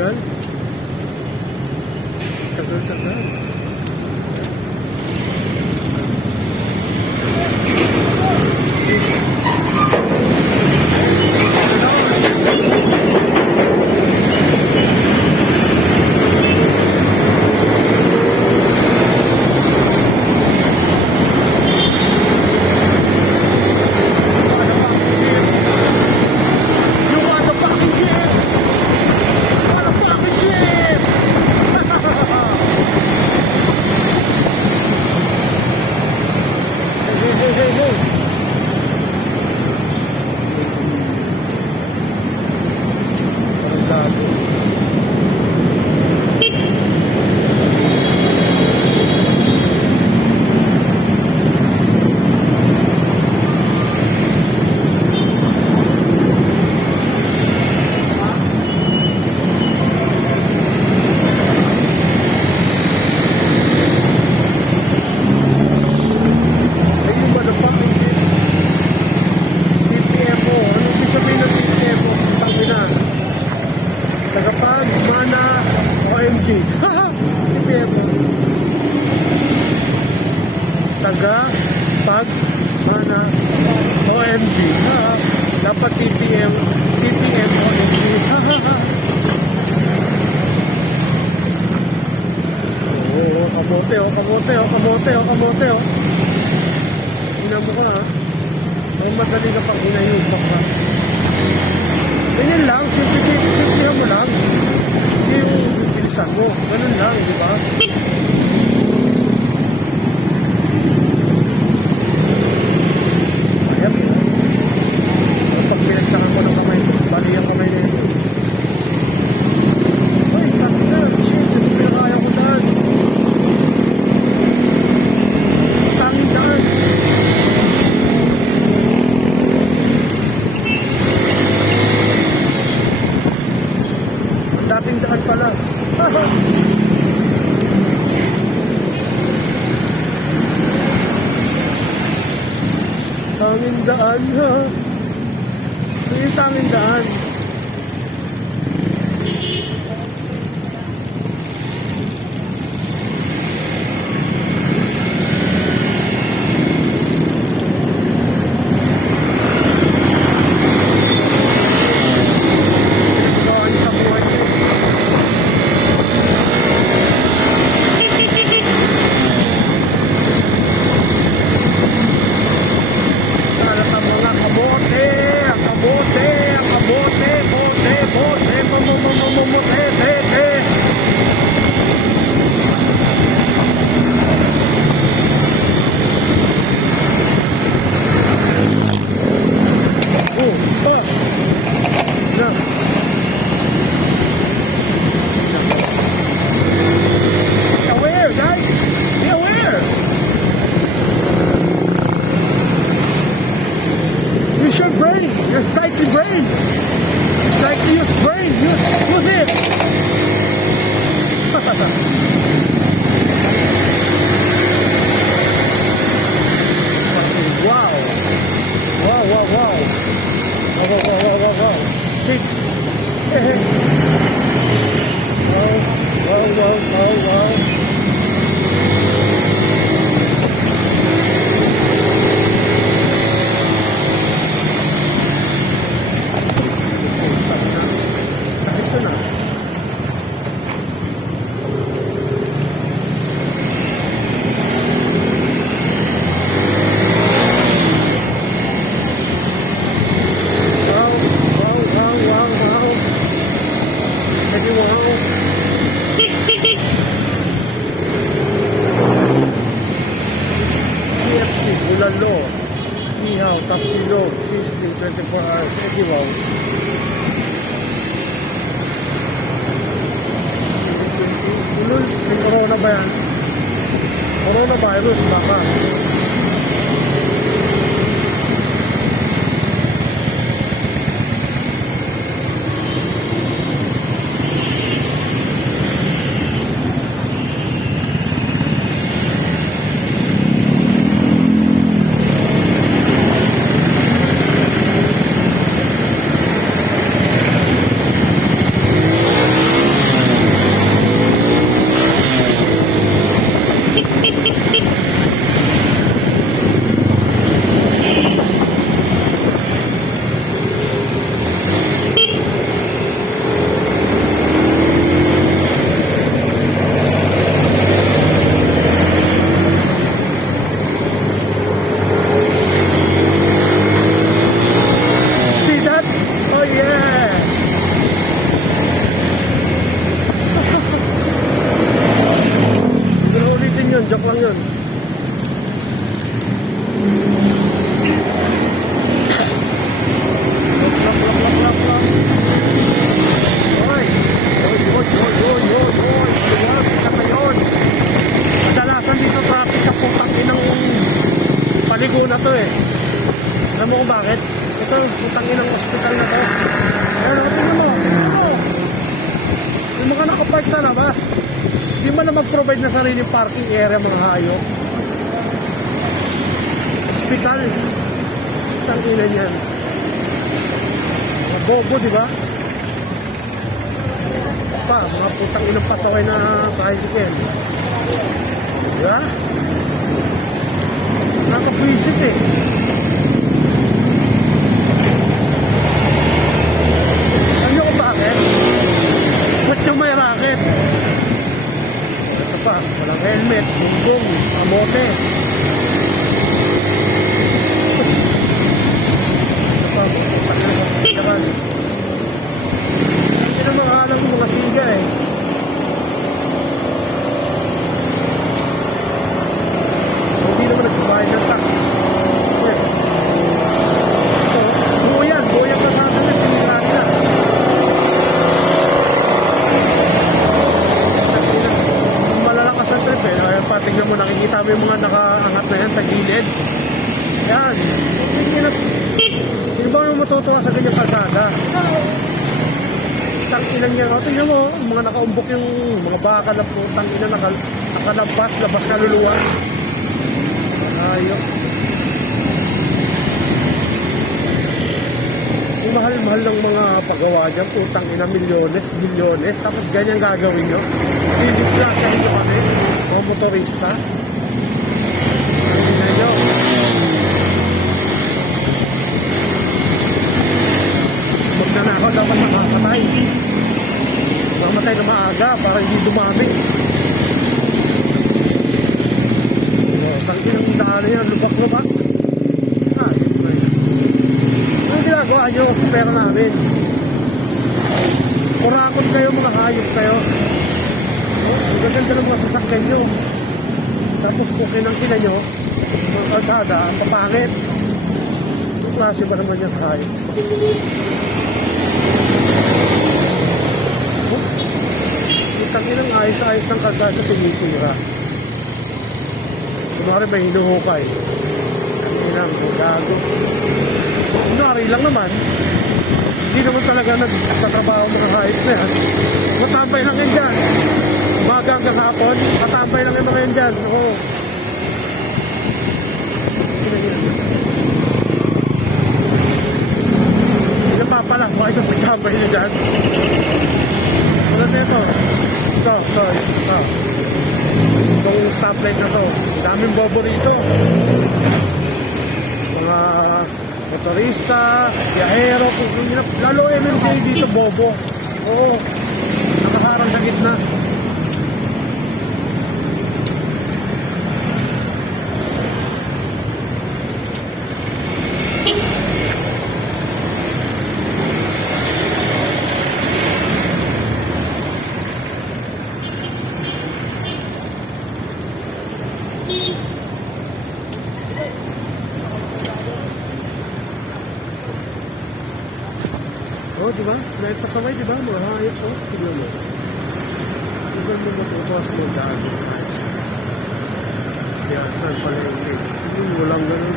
tagal. Tagal. Taga-Pag-Mana OMG. Dapat TPM OMG. Kamote. Tingnan mo ka na. May madali na pang inayupak ka. Ganyan lang, simple mo lang. Hindi yung bilisan mo. Ganun lang, di ba? Ayan. Pag pinagsakan ko ng kamay, bali ang kamay na yun. Ay, tapos na. Shit, ito pinakaya ko daan. Tanging daan. Dating daan pala. Tanging daan ha. Ito yung tanging daan. Your slightly brain. Slightly use brain. Use it. Wow. Wow. Chicks. Wow. Bulalo, Ihaw, Tapsilog, Sizzling, 24 hours, Ediwaw. May corona ba yan? Coronavirus, baka. muna to eh. Alam mo kung bakit? Ito, putang inang hospital na to. Ayan, tingnan mo. Yung mga nakapark na labas. Hindi man na mag-provide na sariling parking area mga hayop. Hospital. Putang ina niyan. Mga bobo, di ba? Mga putang inang pasaway na tricycle. Diba? Nakapwisit eh. Alam nyo kung bakit? Ba't yung may racket? Ito pa, walang helmet, bumbong, amote. Ito pa, putang inang hindi na makahalang ng mga siga eh. Hindi naman nagbabayad ng tax. So, buo yan kasama na sinira nila. Malalakas ang trip eh. Ayan pa, tingnan mo, nakikita mo yung mga nakaangat na yan sa gilid. Yan. Hindi ba yung matutuwa sa ganyang kalsada? Tang-inan niya. Tingnan mo, mga nakaumbok yung mga baka na po. Tang-inan, nakalabas, labas kaluluwa. Ayok. Yung mahal-mahal ng mga paggawa dyan, putang ina, milyones. Tapos ganyan gagawin nyo. Didisklasahin nyo kami, mga motorista. Tingnan nyo. Magnanakaw dapat nakakatay. Nakamatay na maaga para hindi dumami. Tangkin ang daan yan, lubak-lubak. Yun ba yun? Ano ginagawa nyo? Pera namin. Kurakot kayo, mga hayop kayo. Ang gaganda ng mga sasakyan nyo. Tapos pukin ang kina nyo, mga kalsada, ang papangit. Ang klase ba naman yung hayop? Tangin ang ayos-ayos ng kalsada sinisira. Kunwari may hinuhukay. Tangin ang gago. Kunwari lang naman, hindi naman talaga nagtatrabaho mga hayop na yan. Matambay lang yan dyan. Umaga hanggang hapon, matambay lang yung mga yan dyan. Oo. Hindi na papalang mga isang magtambay na dyan. Wala na ito. Ito. Itong stoplight na to. Daming bobo rito. Mga motorista, biyahero, lalo MMK dito bobo. Oo. Nakaharang sa gitna. Oh, di ba? Dahil pasaway, di ba? Mga hayop ko. Tignan mo. Tignan mo matutuwas mo daan. Yes, pala yung walang ganun.